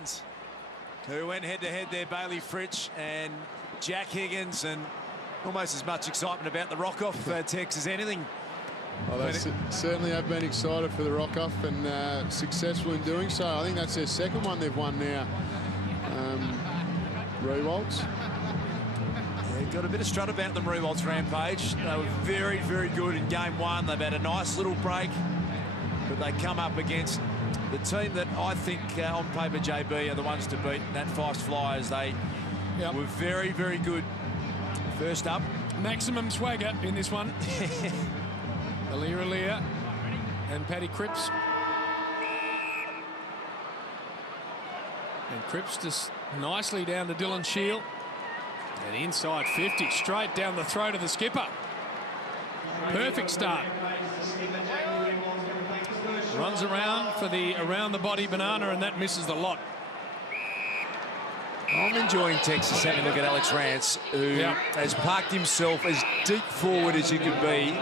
Suns, who went head-to-head there, Bailey Fritsch and Jack Higgins, and almost as much excitement about the rock-off, Tex, as anything. Well, they certainly have been excited for the rock-off and successful in doing so. I think that's their second one they've won now. Rewalds. Yeah, got a bit of strut about them, Rewalds, Rampage. They were very, very good in game one. They've had a nice little break, but they come up against the team that I think on paper, JB, are the ones to beat. That Fife Flyers, they were very, very good. First up. Maximum swagger in this one. Alia and Paddy Cripps. And Cripps just nicely down to Dylan Shield. And inside 50, straight down the throat of the skipper. Perfect start. Runs around for the around-the-body banana, and that misses the lot. I'm enjoying Texas having a look at Alex Rance, who has parked himself as deep forward as you could be.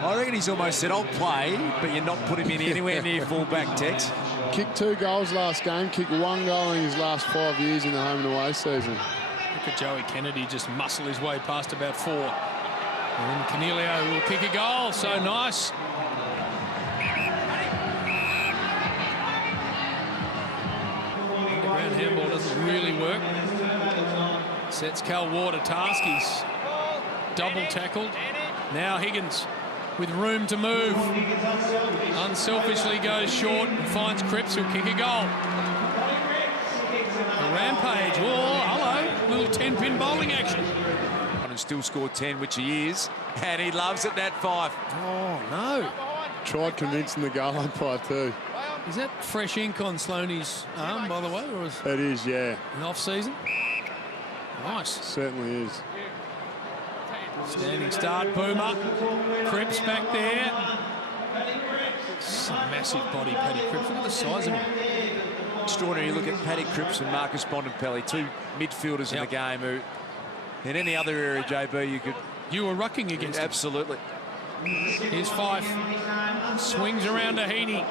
I reckon he's almost said, I'll play, but you're not putting him in anywhere near full-back, Tex. Kicked 2 goals last game, kicked 1 goal in his last 5 years in the home and away season. Look at Joey Kennedy just muscle his way past about 4. And Canelio will kick a goal, so nice. Underground handball doesn't really work. Sets Cal Ward a task. He's double tackled. Now Higgins with room to move. Unselfishly goes short and finds Cripps, who'll kick a goal. A Rampage, oh, hello, little 10-pin bowling action. And still scored 10, which he is, and he loves it, that 5. Oh, no. Tried convincing the goal umpire too. Is that fresh ink on Sloaney's arm, by the way, or is it is, yeah. An off-season? Nice. Certainly is. Standing start, Boomer. Cripps back there. Some massive body, Paddy Cripps. Look at the size of him. Extraordinary. You look at Paddy Cripps and Marcus Bontempelli, 2 midfielders in the game who, in any other area, JB, you could... You were rucking against him. Absolutely. Here's Fife. Swings around to Heaney.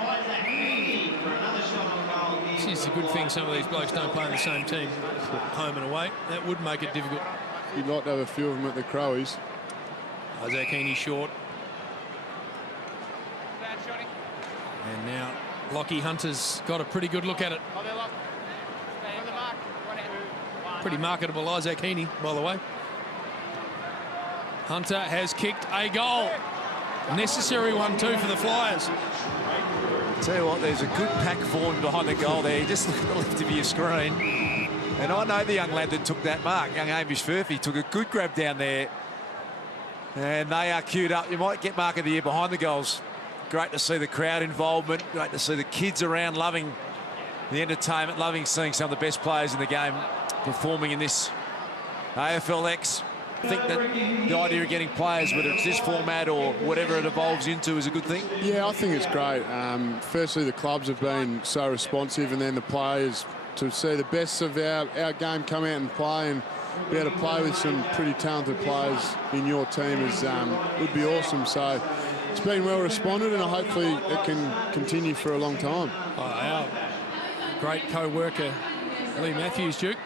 It's a good thing some of these blokes don't play in the same team, home and away. That would make it difficult. You'd like to have a few of them at the Crowies. Isaac Heaney short. And now Lockie Hunter's got a pretty good look at it. Pretty marketable Isaac Heaney, by the way. Hunter has kicked a goal. Necessary one too for the Flyers. Tell you what, there's a good pack forward behind the goal there. You just look at the left of your screen. And I know the young lad that took that mark, young Hamish Furphy, took a good grab down there. And they are queued up. You might get mark of the year behind the goals. Great to see the crowd involvement. Great to see the kids around loving the entertainment, loving seeing some of the best players in the game performing in this AFLX. I think that the idea of getting players, whether it's this format or whatever it evolves into, is a good thing. Yeah, I think it's great. Firstly, the clubs have been so responsive, and then the players, to see the best of our game come out and play and be able to play with some pretty talented players in your team would be awesome. So it's been well responded, and hopefully it can continue for a long time. Our great co-worker Lee Matthews, Duke,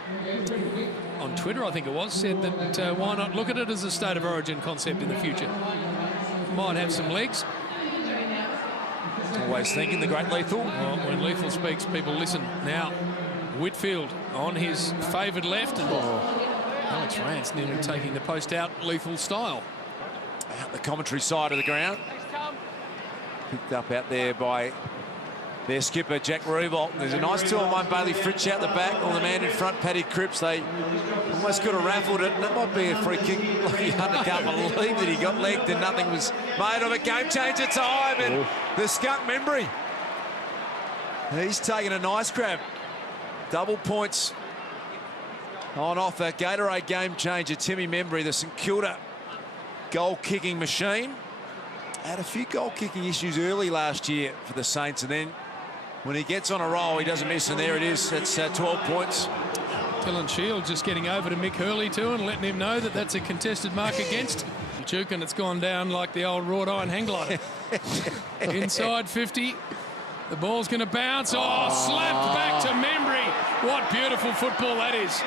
on Twitter, I think it was, said that why not look at it as a state of origin concept in the future? Might have some legs. Always thinking the great Lethal. Well, when Lethal speaks, people listen. Now, Whitfield on his favoured left, and Alex Rance nearly taking the post out Lethal style. Out the commentary side of the ground. Picked up out there by their skipper, Jack Rewalt. There's a nice 2-on-1 Bailey Fritsch out the back, or the man in front, Paddy Cripps. They almost could have raffled it, and that might be a free kick. Lockie Hunter can't believe that he got legged and nothing was made of it. Game changer time, and the skunk Membry. He's taking a nice grab. Double points on offer. Gatorade game changer, Timmy Membry, the St Kilda goal-kicking machine. Had a few goal-kicking issues early last year for the Saints, and then when he gets on a roll, he doesn't miss, and there it is. That's 12 points. Dylan Shield just getting over to Mick Hurley too and letting him know that that's a contested mark against Duke, and it's gone down like the old wrought iron hang glider. Inside 50. The ball's going to bounce. Oh, slapped back to Membry. What beautiful football that is.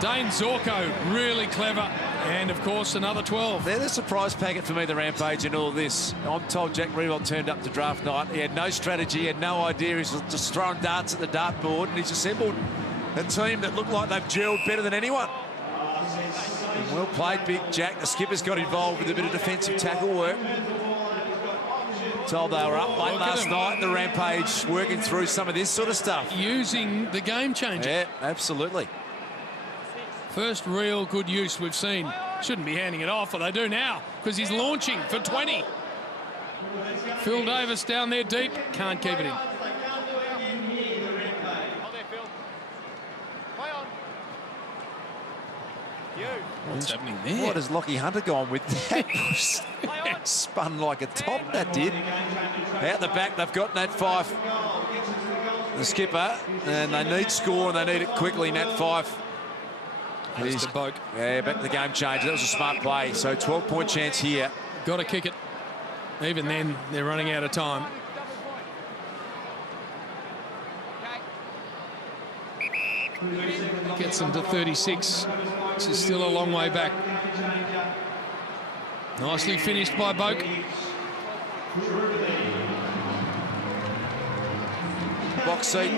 Dane Zorko, really clever. And, of course, another 12. They're the surprise packet for me, the Rampage and all this. I'm told Jack Riewoldt turned up to draft night. He had no strategy, he had no idea. He's just throwing darts at the dartboard, and he's assembled a team that looked like they've gelled better than anyone. And well played, Big Jack. The skipper's got involved with a bit of defensive tackle work. Told they were up late last night, the Rampage working through some of this sort of stuff. Using the game changer. Yeah, absolutely. First real good use we've seen. Shouldn't be handing it off, but they do now, because he's launching for 20. Phil Davis down there deep. Can't keep it in. What's happening there? What has Lockie Hunter gone with? That spun like a top, that did. Out the back, they've got Nat Fyfe, the skipper, and they need score, and they need it quickly. Nat Fyfe. He's the Boak. Yeah, back to the game change. That was a smart play. So 12-point chance here. Got to kick it. Even then, they're running out of time. Gets them to 36, which is still a long way back. Nicely finished by Boak. Box seat.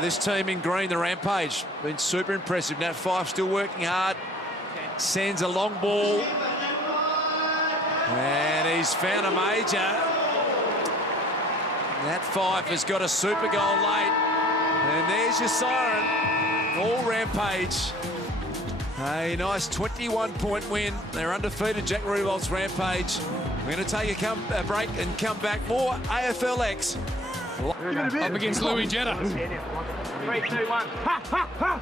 This team in green, the Rampage, been super impressive. Nat Fyfe still working hard. Sends a long ball. And he's found a major. Nat Fyfe has got a super goal late. And there's your siren. All Rampage. A nice 21-point win. They're undefeated, Jack Riewoldt's Rampage. We're going to take a break and come back. More AFLX. Up against Louis Jetta. 3, 2, 1. Ha, ha, ha!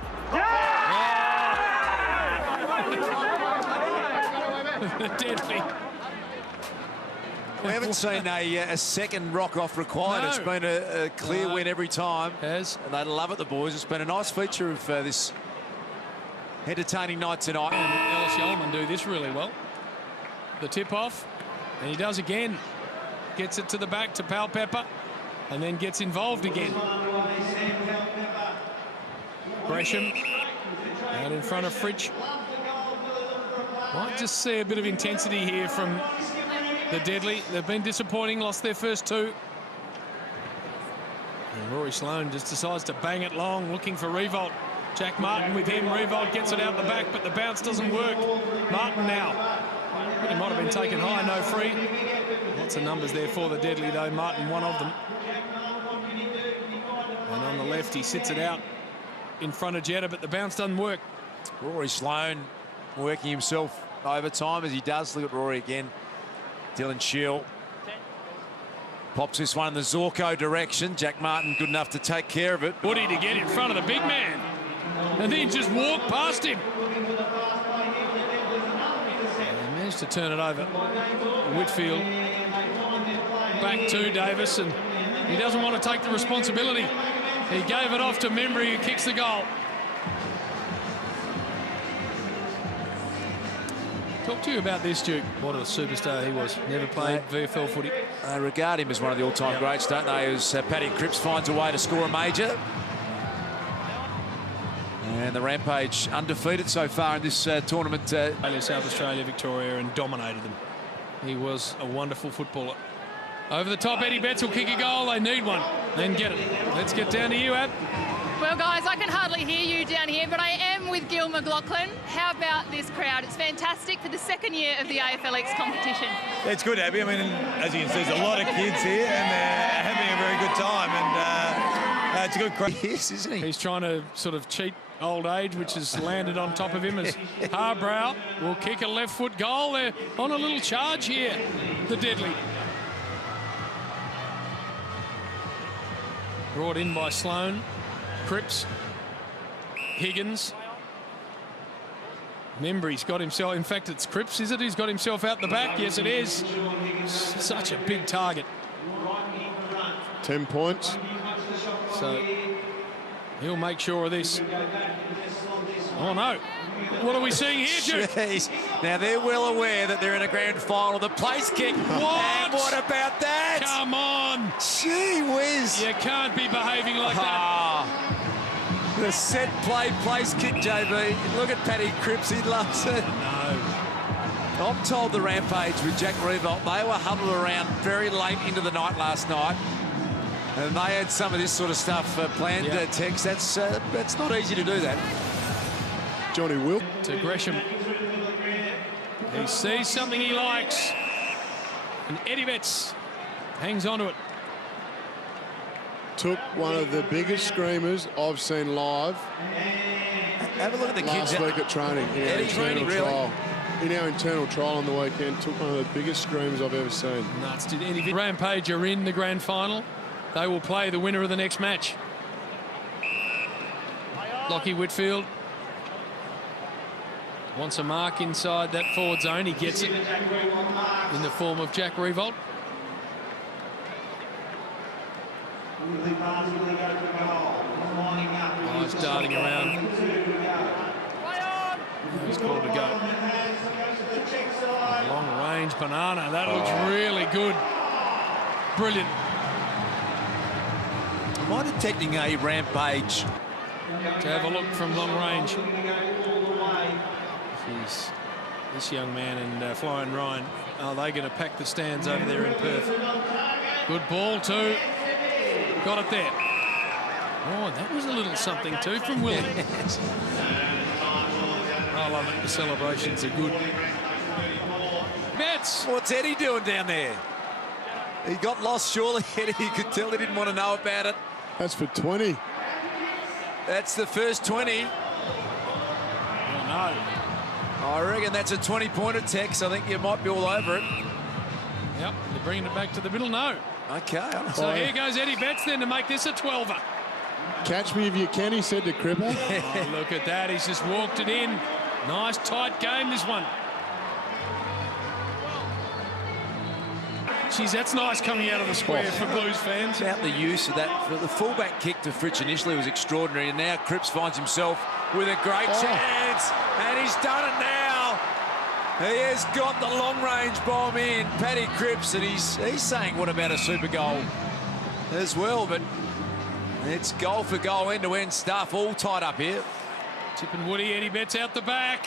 Yeah! Deadly. We haven't seen a second rock-off required. No. It's been a clear win every time. Has. And they love it, the boys. It's been a nice feature of this entertaining night tonight. And Ellis Yeoman do this really well. The tip-off. And he does again. Gets it to the back to Pal Pepper. And then gets involved again. Gresham out in front of Fritsch. Might just see a bit of intensity here from the Deadly. They've been disappointing, lost their first two. And Rory Sloane just decides to bang it long, looking for Riewoldt. Jack Martin with him. Riewoldt gets it out the back, but the bounce doesn't work. Martin now. He might have been taken high, no free. Lots of numbers there for the Deadly, though. Martin, one of them. And on the left, he sits it out in front of Jetta, but the bounce doesn't work. Rory Sloane working himself over time as he does. Look at Rory again. Dylan Shield pops this one in the Zorko direction. Jack Martin good enough to take care of it. Woody to get in front of the big man. And then just walk past him. And he managed to turn it over. Whitfield back to Davis, and he doesn't want to take the responsibility. He gave it off to Membry, who kicks the goal. Talk to you about this, Duke. What a superstar he was. Never played VFL footy. They regard him as one of the all-time greats, don't they? As Paddy Cripps finds a way to score a major. And the Rampage undefeated so far in this tournament. South Australia, Victoria, and dominated them. He was a wonderful footballer. Over the top, Eddie Betts will kick a goal. They need one. Then get it. Let's get down to you, Ab. Well, guys, I can hardly hear you down here, but I am with Gil McLaughlin. How about this crowd? It's fantastic for the second year of the AFLX competition. It's good, Abby. I mean, as you can see, there's a lot of kids here, and they're having a very good time. And it's a good crowd. Yes, isn't he? He's trying to sort of cheat old age, which has landed on top of him as Harbrow will kick a left foot goal. They're on a little charge here, the Deadly. Brought in by Sloane. Cripps, Higgins, Membry's got himself, in fact it's Cripps, is it? He's got himself out the back. Yes, it is. Such a big target. 10 points. So he'll make sure of this. Oh no, What are we seeing here, Duke? Jeez. Now, they're well aware that they're in a grand final. The place kick. What? And what about that? Come on. Gee whiz. You can't be behaving like that. The set play place kick, JB. Look at Paddy Cripps. He loves it. No. I'm told the Rampage with Jack Revolt, they were huddled around very late into the night last night. And they had some of this sort of stuff planned, Tex. That's not easy to do that. Johnny Wilk. To Gresham. He sees something he likes. And Eddie Betts hangs on to it. Took one of the biggest screamers I've seen live. Have a look at the kids. Last week at training. In our internal trial. In our internal trial on the weekend, took one of the biggest screams I've ever seen. Nuts. Did Eddie Rampage are in the grand final. They will play the winner of the next match. Lockie Whitfield wants a mark inside that forward zone. He gets it in the form of Jack Revolt. Oh, he's darting around. He's called to go. Long range banana. That looks really good. Brilliant. Am I detecting a Rampage? To have a look from long range. This young man and Flying Ryan, are they going to pack the stands over there in Perth? Good ball too. Got it there. Oh, and that was a little something too from Willie. I love it. The celebrations are good. Betts. What's Eddie doing down there? He got lost, surely, Eddie. You could tell he didn't want to know about it. That's for 20. That's the first 20. Oh, no. I reckon that's a 20-pointer, Tex. I think you might be all over it. Yep, they're bringing it back to the middle. No. Okay. So here goes Eddie Betts then to make this a 12er. Catch me if you can, he said to Cripple. Oh, look at that. He's just walked it in. Nice, tight game, this one. Geez, that's nice coming out of the square for Blues fans. About the use of that. The fullback kick to Fritsch initially was extraordinary, and now Cripps finds himself with a great chance, and he's done it now. He has got the long-range bomb in, Paddy Cripps, and he's saying, what about a super goal as well? But it's goal for goal, end-to-end stuff, all tied up here. Tip and Woody, Eddie Betts out the back.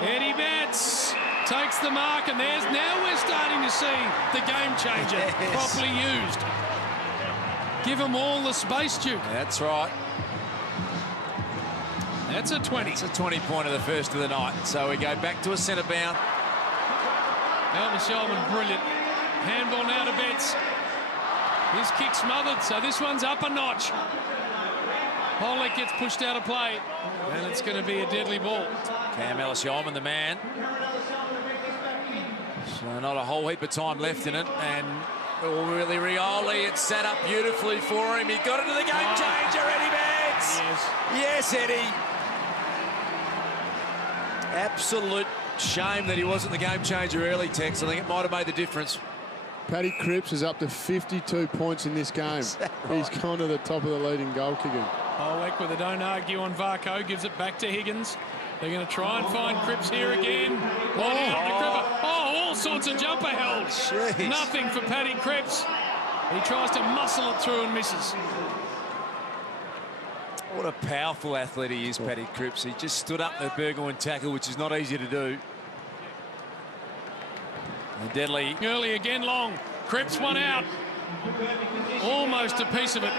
Eddie Betts takes the mark, and now we're starting to see the game changer properly used. Give them all the space, Duke. That's right. That's a 20. It's a 20-pointer, the first of the night. So we go back to a centre bound. Elmer Shulman, brilliant. Handball now to Betts. His kick smothered, so this one's up a notch. Pollock gets pushed out of play, and it's going to be a deadly ball. Cam Ellis-Yolman, the man. So not a whole heap of time left in it, and really Rioli, it's set up beautifully for him. He got into the game changer, Eddie Betts. Yes, Eddie. Absolute shame that he wasn't the game changer early, Tex. I think it might have made the difference. Paddy Cripps is up to 52 points in this game. Right? He's gone to the top of the leading goal kicking. Pollock with a don't argue on Varco, gives it back to Higgins. They're going to try and find Cripps here again. All sorts of jumper held. Jeez. Nothing for Paddy Cripps. He tries to muscle it through and misses. What a powerful athlete he is, Paddy Cripps. He just stood up the Burgoyne tackle, which is not easy to do. And deadly. Early again, long. Cripps one out. Almost a piece of it.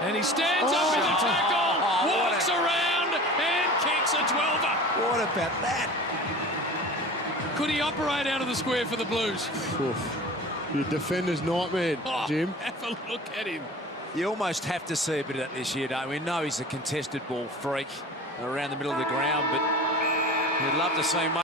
And he stands up in the tackle, walks around, and kicks a 12er. What about that? Could he operate out of the square for the Blues? Oof. Your defender's nightmare, Jim. Have a look at him. You almost have to see a bit of that this year, don't we? We know he's a contested ball freak around the middle of the ground, but you'd love to see him